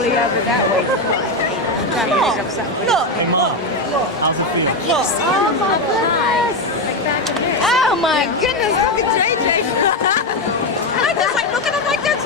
probably over that way. I'm trying to pick up something. Look. Oh my goodness. Oh my goodness, look at JJ. I just like look at him like that's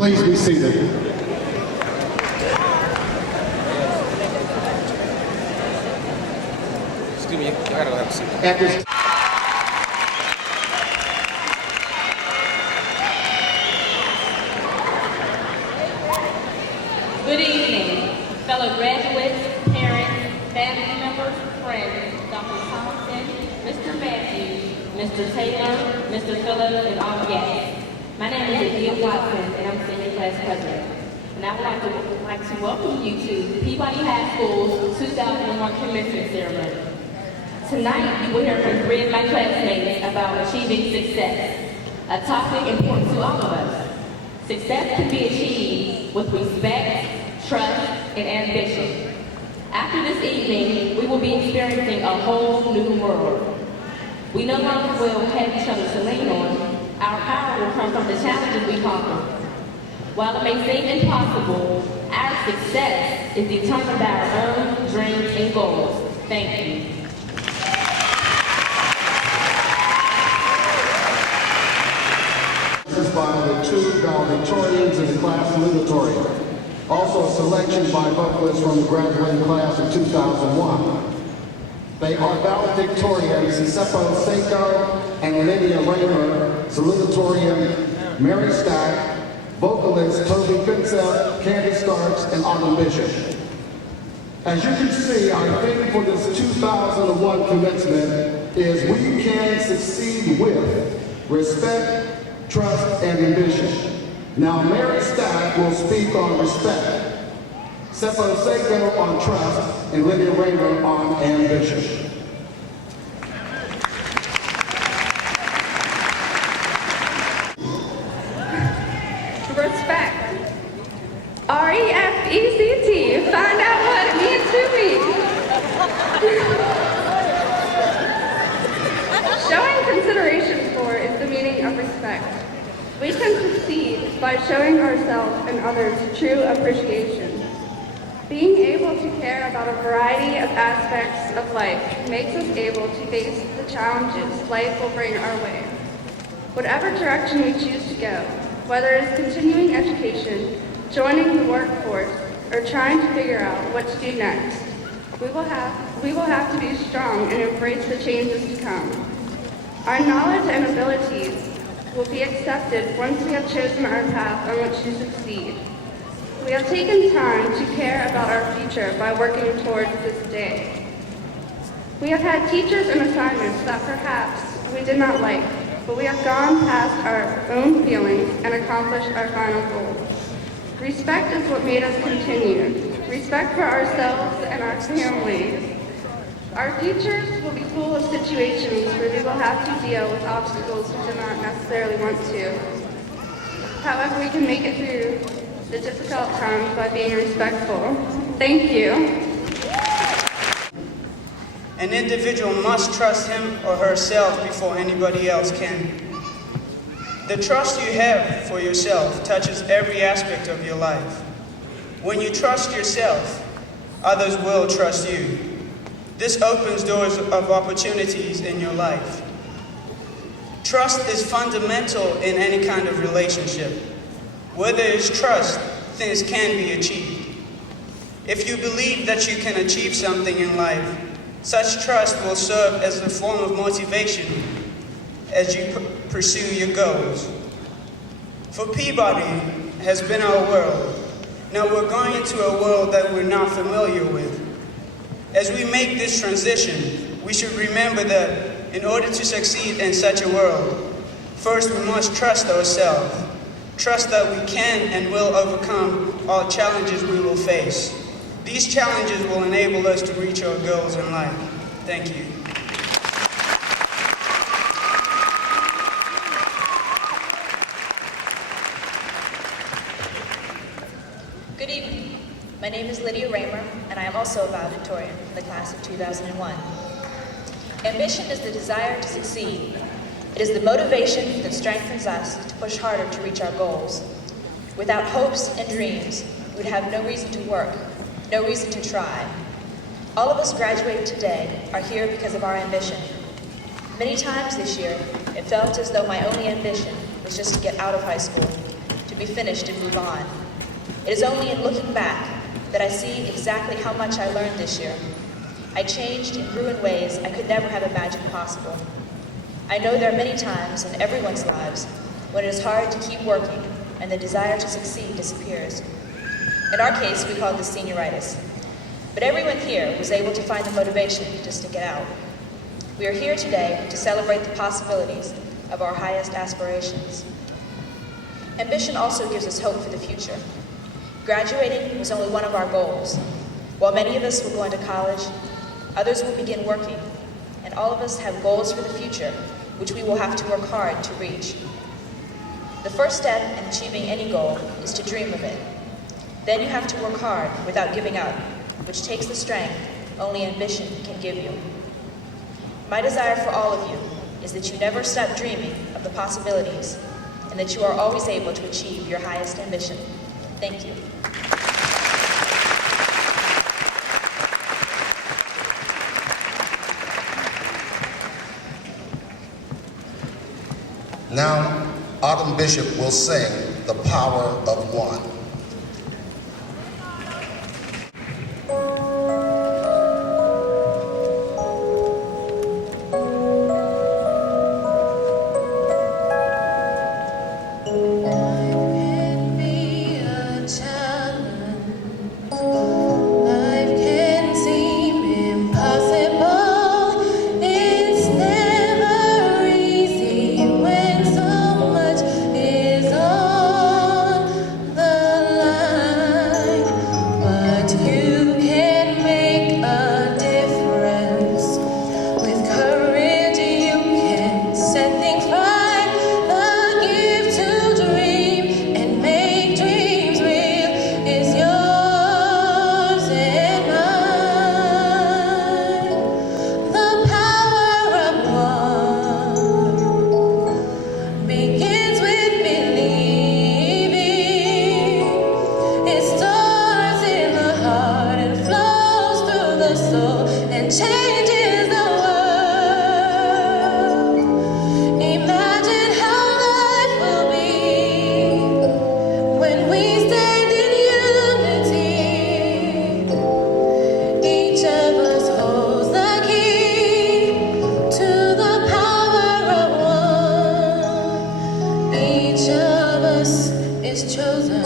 Please be seated. Excuse me, I gotta have a seat. At this Good evening, fellow graduates, parents, family members, friends, Dr. Thompson, Mr. Matthews, Mr. Taylor, Mr. Phillips, and all guests. My name is Adia Watson, and I'm senior class president. And I would like to welcome you to Peabody High School's 2001 commencement ceremony. Tonight, you will hear from three of my classmates about achieving success, a topic important to all of us. Success can be achieved with respect, trust, and ambition. After this evening, we will be experiencing a whole new world. We no longer will have each other to lean on. Our power will come from the challenges we conquer. While it may seem impossible, our success is determined by our own dreams and goals. Thank you. This is by the two valedictorians in the class salutatorian. Also a selection by vocalists from the graduating class of 2001. They are valedictorians Seppo Seiko and Lydia Raymer, salutatorian Mary Stack, vocalists Toby Fitzell, Candy Starks, and Autumn Bishop. As you can see, our theme for this 2001 commencement is We Can Succeed With Respect, Trust, and Ambition. Now, Mary Stack will speak on respect, Seppo Seiko on trust, and Lydia Raymer on ambition. Respect. R-E-F-E-C-T. Find out what it means to me. Showing consideration for is the meaning of respect. We can succeed by showing ourselves and others true appreciation. to care about a variety of aspects of life makes us able to face the challenges life will bring our way. Whatever direction we choose to go, whether it's continuing education, joining the workforce, or trying to figure out what to do next, we will have to be strong and embrace the changes to come. Our knowledge and abilities will be accepted once we have chosen our path on which to succeed. We have taken time to care about our future by working towards this day. We have had teachers and assignments that perhaps we did not like, but we have gone past our own feelings and accomplished our final goal. Respect is what made us continue. Respect for ourselves and our families. Our futures will be full of situations where we will have to deal with obstacles we do not necessarily want to. However, we can make it through the difficult times by being respectful. Thank you. An individual must trust him or herself before anybody else can. The trust you have for yourself touches every aspect of your life. When you trust yourself, others will trust you. This opens doors of opportunities in your life. Trust is fundamental in any kind of relationship. Where there is trust, things can be achieved. If you believe that you can achieve something in life, such trust will serve as a form of motivation as you pursue your goals. For Peabody has been our world. Now we're going into a world that we're not familiar with. As we make this transition, we should remember that in order to succeed in such a world, first we must trust ourselves. Trust that we can and will overcome all challenges we will face. These challenges will enable us to reach our goals in life. Thank you. Good evening. My name is Lydia Raymer, and I am also a valedictorian in the class of 2001. Ambition is the desire to succeed. It is the motivation that strengthens us to push harder to reach our goals. Without hopes and dreams, we would have no reason to work, no reason to try. All of us graduating today are here because of our ambition. Many times this year, it felt as though my only ambition was just to get out of high school, to be finished and move on. It is only in looking back that I see exactly how much I learned this year. I changed and grew in ways I could never have imagined possible. I know there are many times in everyone's lives when it is hard to keep working and the desire to succeed disappears. In our case, we call this senioritis. But everyone here was able to find the motivation to stick it out. We are here today to celebrate the possibilities of our highest aspirations. Ambition also gives us hope for the future. Graduating was only one of our goals. While many of us will go into college, others will begin working, and all of us have goals for the future, which we will have to work hard to reach. The first step in achieving any goal is to dream of it. Then you have to work hard without giving up, which takes the strength only ambition can give you. My desire for all of you is that you never stop dreaming of the possibilities, and that you are always able to achieve your highest ambition. Thank you. Now, Autumn Bishop will sing The Power of One. When so much is on the the soul and changes the world. Imagine how life will be when we stand in unity. Each of us holds the key to the power of one. Each of us is chosen.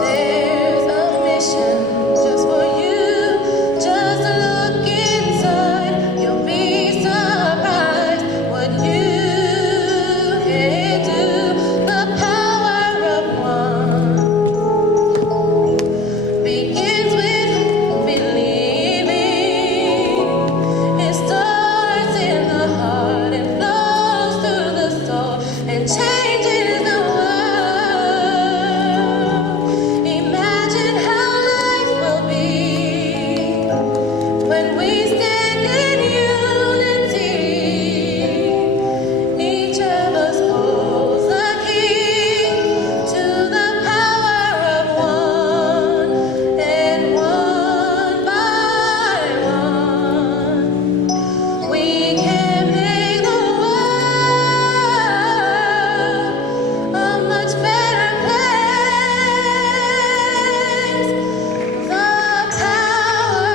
There's a mission just for you. Just look inside. You'll be surprised what you can do. The power of one begins with believing. It starts in the heart and flows through the soul and changes the world. Imagine how life will be when we stand in unity. Each of us holds the key to the power of one, and one by one, we can make the world a much better place. The power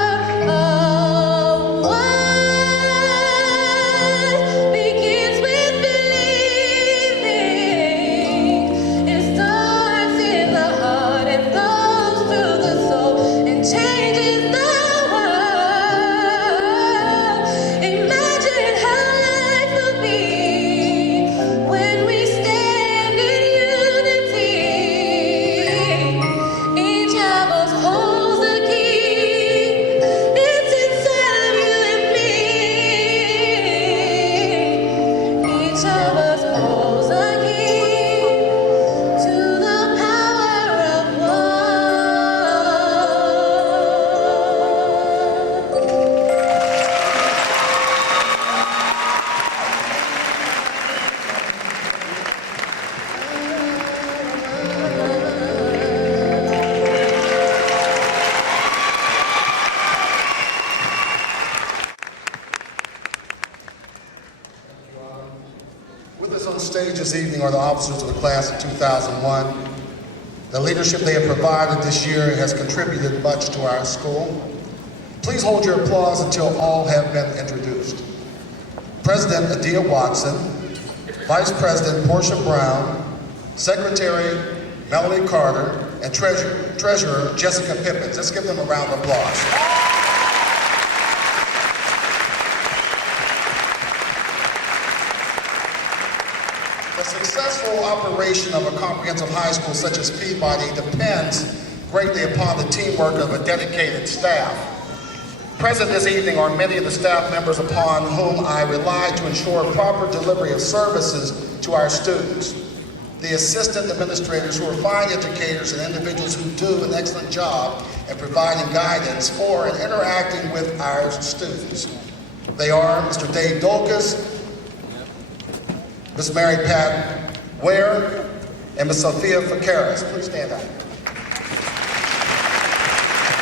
of one begins with believing. It starts in the heart and flows through the soul and changes the world. Imagine how life will be when we stand in unity. Each of us holds the key. It's inside of you and me. Each of us holds the key to the power of one. With us on stage this evening are the officers of the class of 2001. The leadership they have provided this year has contributed much to our school. Please hold your applause until all have been introduced. President Adia Watson, Vice President Portia Brown, Secretary Melanie Carter, and Treasurer Jessica Pippins. Let's give them a round of applause. The successful operation of a comprehensive high school such as Peabody depends greatly upon the teamwork of a dedicated staff. Present this evening are many of the staff members upon whom I rely to ensure proper delivery of services to our students. The assistant administrators who are fine educators and individuals who do an excellent job in providing guidance for and interacting with our students. They are Mr. Dave Dolkus, Ms. Mary Pat Ware, and Ms. Sophia Fakaris. Please stand up.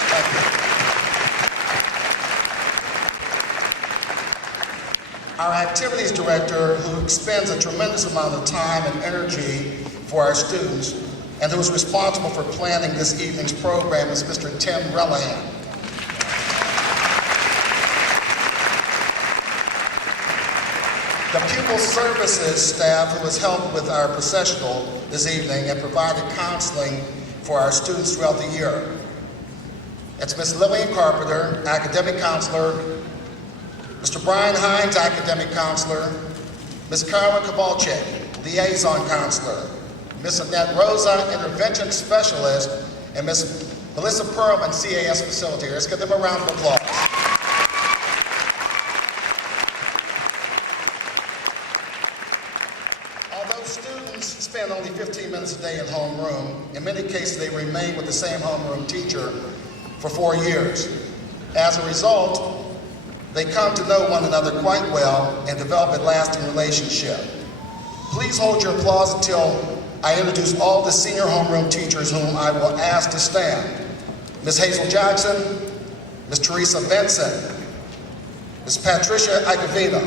Thank you. Our activities director, who expends a tremendous amount of time and energy for our students, and who is responsible for planning this evening's program, is Mr. Tim Relihan. The pupil services staff who has helped with our processional this evening and provided counseling for our students throughout the year. It's Ms. Lillian Carpenter, academic counselor, Mr. Brian Hines, academic counselor, Ms. Carolyn Kowalczyk, liaison counselor, Ms. Annette Rosa, intervention specialist, and Ms. Melissa Perlman, CAS facilitator. Let's give them a round of applause. Although students spend only 15 minutes a day in homeroom, in many cases they remain with the same homeroom teacher for 4 years. As a result, they come to know one another quite well and develop a lasting relationship. Please hold your applause until I introduce all the senior homeroom teachers whom I will ask to stand. Ms. Hazel Jackson, Ms. Teresa Benson, Ms. Patricia Icavino,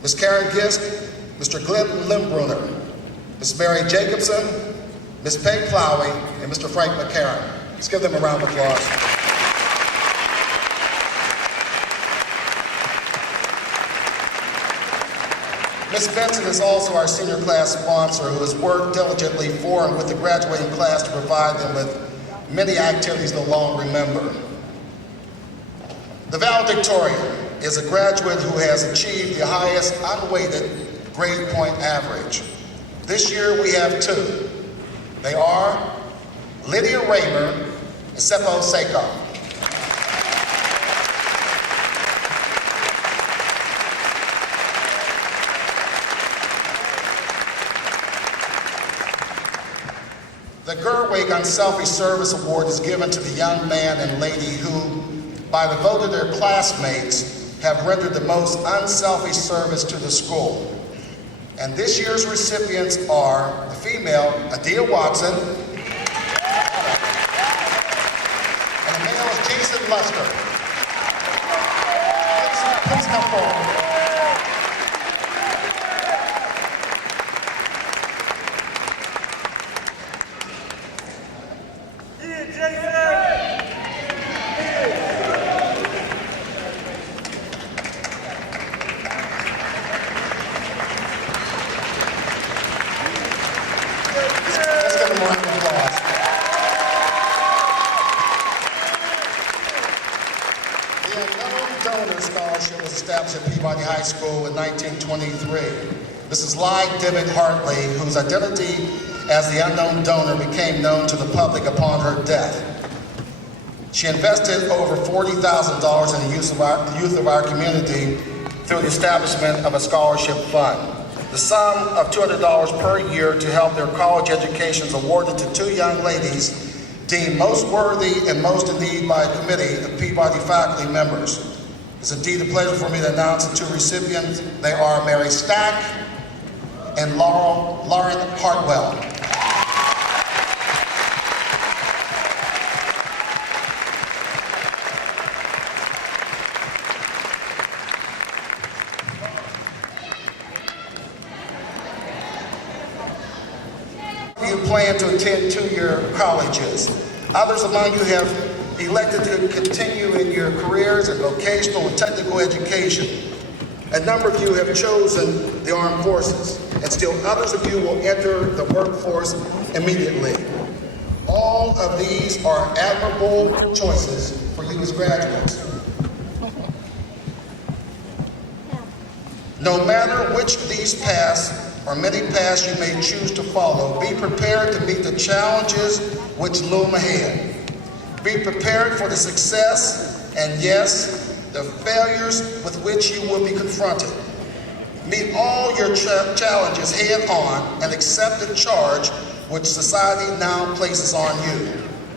Ms. Karen Gist, Mr. Glenn Limbrunner, Ms. Mary Jacobson, Ms. Peg Plowey, and Mr. Frank McCarron. Let's give them a round of applause. Ms. Benson is also our senior class sponsor who has worked diligently for and with the graduating class to provide them with many activities they'll long remember. The valedictorian is a graduate who has achieved the highest unweighted grade point average. This year we have two. They are Lydia Raymer and Seppo Seiko. The Gerwig Unselfish Service Award is given to the young man and lady who, by the vote of their classmates, have rendered the most unselfish service to the school. And this year's recipients are the female, Adia Watson, and the male is Jason Luster. Please come forward. At Peabody High School in 1923. Mrs. Lyde Dibbett Hartley, whose identity as the unknown donor became known to the public upon her death. She invested over $40,000 in the youth of our community through the establishment of a scholarship fund. The sum of $200 per year to help their college educations awarded to two young ladies deemed most worthy and most in need by a committee of Peabody faculty members. It's indeed a pleasure for me to announce the two recipients. They are Mary Stack and Lauren Hartwell. You plan to attend two-year colleges. Others among you have elected to continue in your careers in vocational and technical education. A number of you have chosen the armed forces, and still others of you will enter the workforce immediately. All of these are admirable choices for you as graduates. No matter which of these paths or many paths you may choose to follow, be prepared to meet the challenges which loom ahead. Be prepared for the success and, yes, the failures with which you will be confronted. Meet all your challenges head on and accept the charge which society now places on you.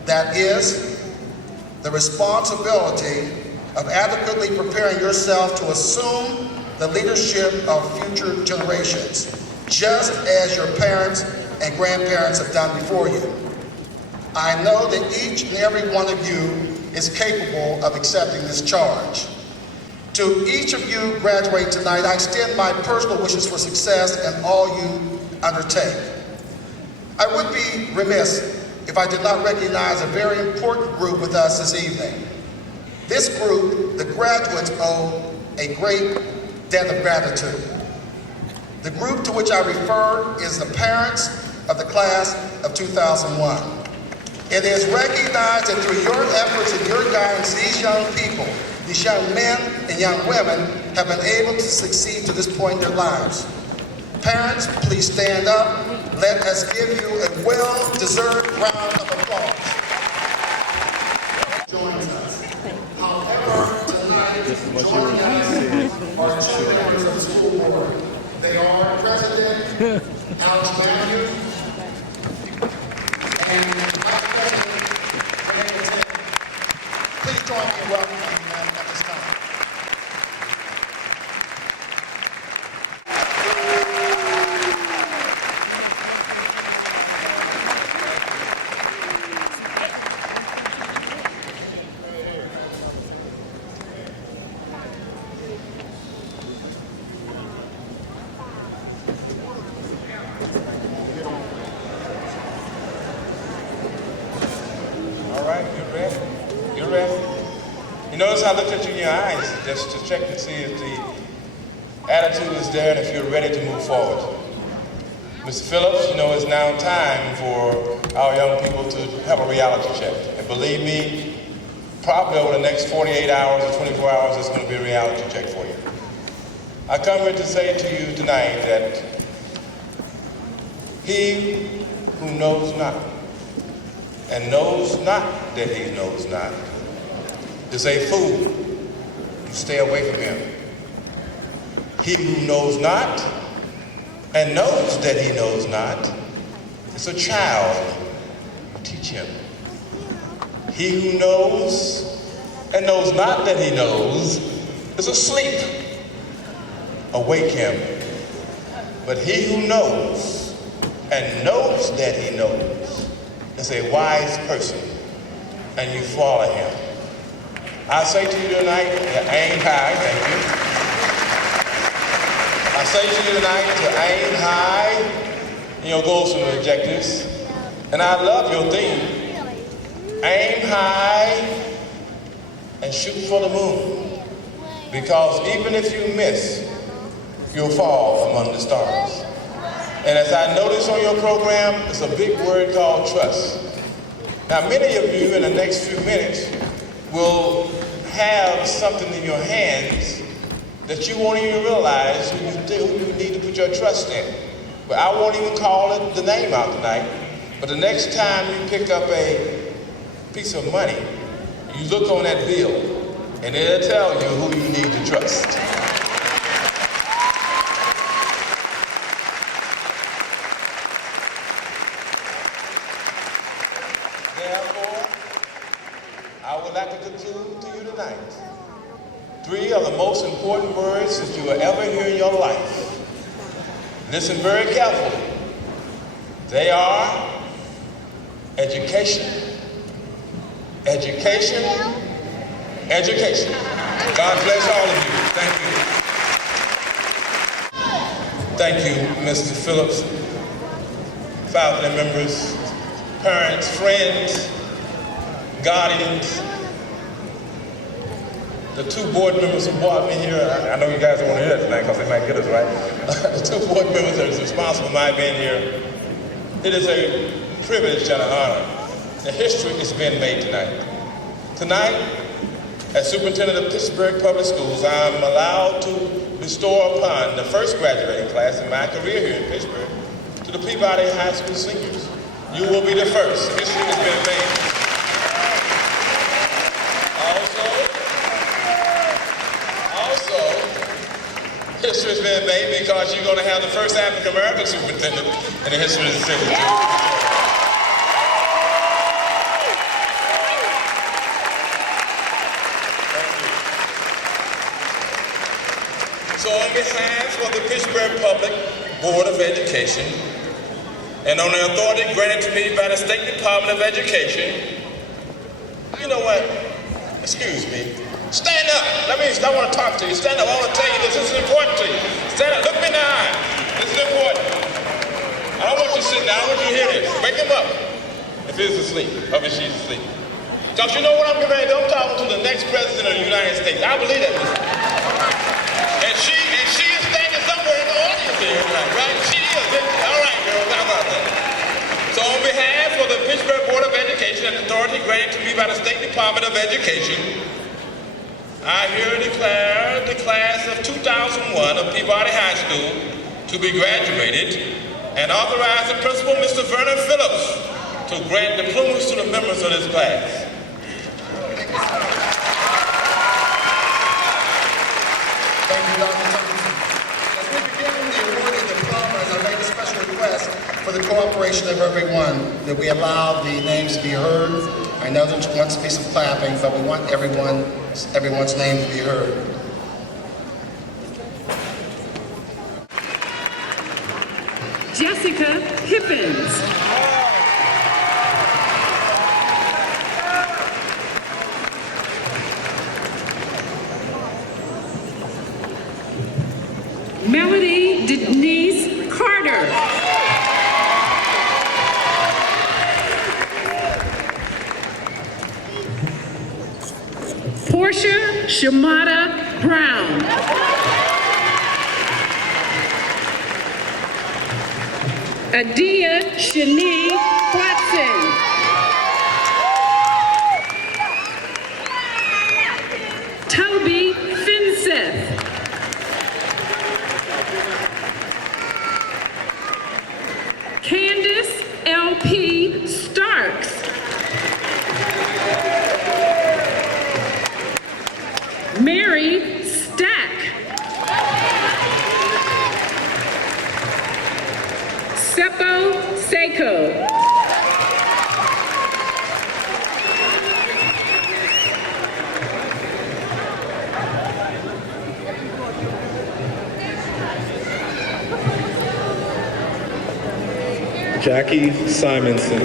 That is, the responsibility of adequately preparing yourself to assume the leadership of future generations, just as your parents and grandparents have done before you. I know that each and every one of you is capable of accepting this charge. To each of you graduating tonight, I extend my personal wishes for success in all you undertake. I would be remiss if I did not recognize a very important group with us this evening. This group, the graduates, owe a great debt of gratitude. The group to which I refer is the parents of the class of 2001. It is recognized that through your efforts and your guidance, these young people, these young men and young women have been able to succeed to this point in their lives. Parents, please stand up. Let us give you a well-deserved round of applause. Joins us. However, tonight, joining us are two members of the school board. They are President Alex Matthews and Vice President Renee Taylor. Please join me in welcoming them at this time. You notice I looked at you in your eyes just to check to see if the attitude is there and if you're ready to move forward. Mr. Phillips, you know it's now time for our young people to have a reality check. And believe me, probably over the next 48 hours or 24 hours, it's going to be a reality check for you. I come here to say to you tonight that he who knows not and knows not that he knows not is a fool. You stay away from him. He who knows not and knows that he knows not is a child. You teach him. He who knows and knows not that he knows is asleep. Awake him. But he who knows and knows that he knows is a wise person, and you follow him. I say to you tonight, aim high, thank you. I say to you tonight to aim high in your goals and objectives. And I love your theme. Aim high and shoot for the moon. Because even if you miss, you'll fall among the stars. And as I notice on your program, it's a big word called trust. Now, many of you in the next few minutes will have something in your hands that you won't even realize who you need to put your trust in. But I won't even call it the name out tonight. But the next time you pick up a piece of money, you look on that bill, and it'll tell you who you need to trust. Therefore, I would like to conclude to you tonight 3 of the most important words that you will ever hear in your life. Listen very carefully. They are education, education, education. God bless all of you. Thank you. Thank you, Mr. Phillips, faculty members, parents, friends, guardians, the 2 board members who brought me here. I know you guys don't want to hear that tonight because they might get us right. The 2 board members that are responsible for my being here. It is a privilege and an honor. The history is being made tonight. Tonight, as superintendent of Pittsburgh Public Schools, I'm allowed to bestow upon the first graduating class in my career here in Pittsburgh to the Peabody High School seniors. You will be the first. History has been made. History has been made because you're going to have the first African-American superintendent in the history of the city, too. So on behalf of the Pittsburgh Public Board of Education, and on the authority granted to me by the State Department of Education, you know what? Excuse me. Stand up. I want to talk to you. Stand up. I want to tell you this. This is important to you. Stand up. Look me in the eye. This is important. I don't want you sitting down. I want you to hear this. Wake him up. If he's asleep, or if she's asleep. Because you know what I'm getting ready to do? I'm talking to the next president of the United States. I believe that. And she is standing somewhere in the audience here, right? She is. All right, girls. How about that? So on behalf of the Pittsburgh Board of Education and authority granted to me by the State Department of Education, I here declare the class of 2001 of Peabody High School to be graduated and authorize the principal, Mr. Vernon Phillips, to grant diplomas to the members of this class. Thank you, Dr. Thompson. As we begin the awarding diplomas, I make a special request for the cooperation of everyone that we allow the names to be heard. I know there wants to be some clapping, but we want everyone's name to be heard. Jessica Hippins. Melody Denise Carter. Portia Shamada Brown. Adia Shani Watson. Toby Finseth. Candace L.P. Starks. Mary Stack. Seppo Seiko. Jackie Simonson.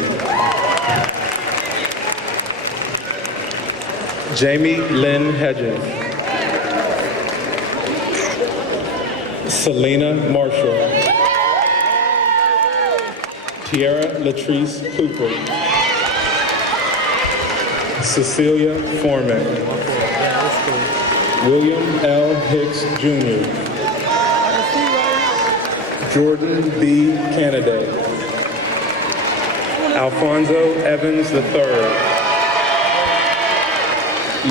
Jamie Lynn Hedges. Selena Marshall. Tiara Latrice Cooper. Cecilia Foreman. William L. Hicks Jr. Jordon B. Cannady. Alfonso Evans III.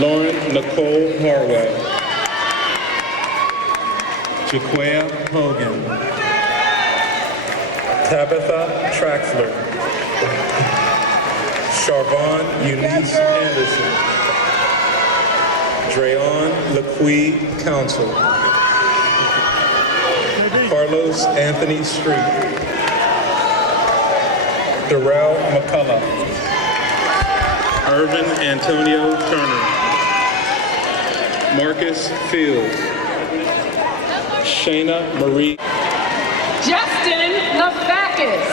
Lauren Nicole Harway. Jaquea Hogan. Tabitha Traxler. Charvon Eunice Anderson. Drayon LaQuee Council. Carlos Anthony Street. Darrell McCullough. Irvin Antonio Turner. Marcus Fields. Shayna Marie. Justin Lafakis.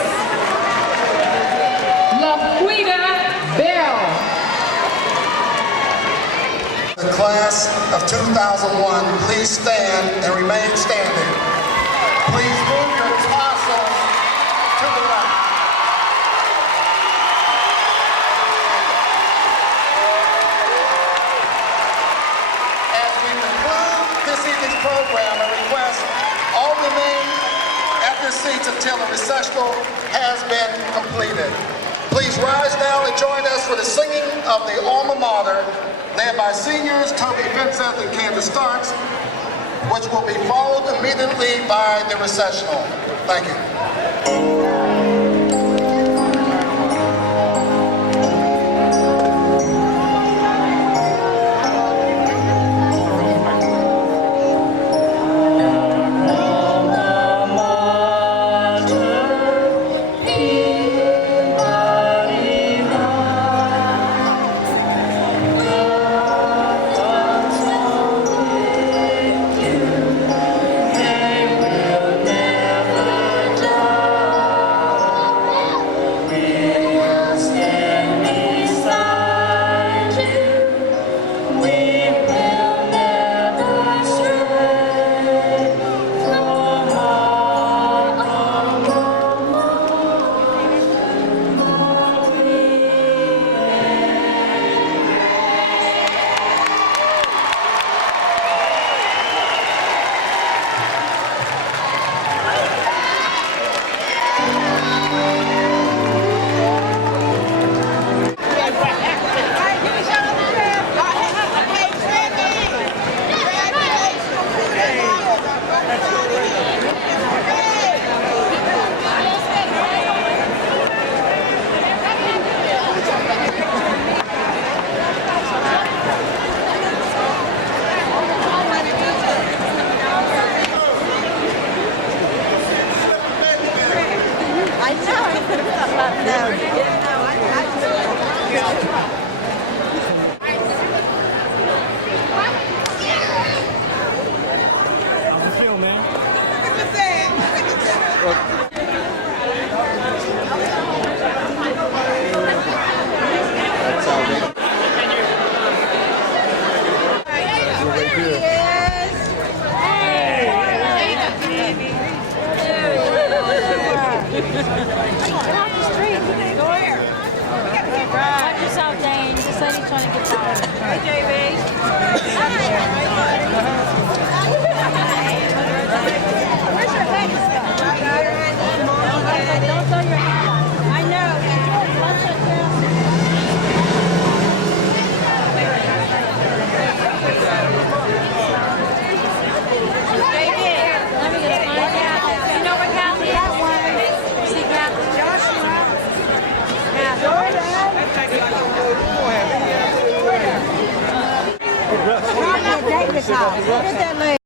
Laquita Bell. The class of 2001, please stand and remain standing. Please move your tassels to the right. As we conclude this evening's program, I request all remain at their seats until the recessional has been completed. Please rise now and join us for the singing of the alma mater, led by seniors Toby Vincent and Candace Starks, which will be followed immediately by the recessional. Thank you. Never Davis House. Look at that lady.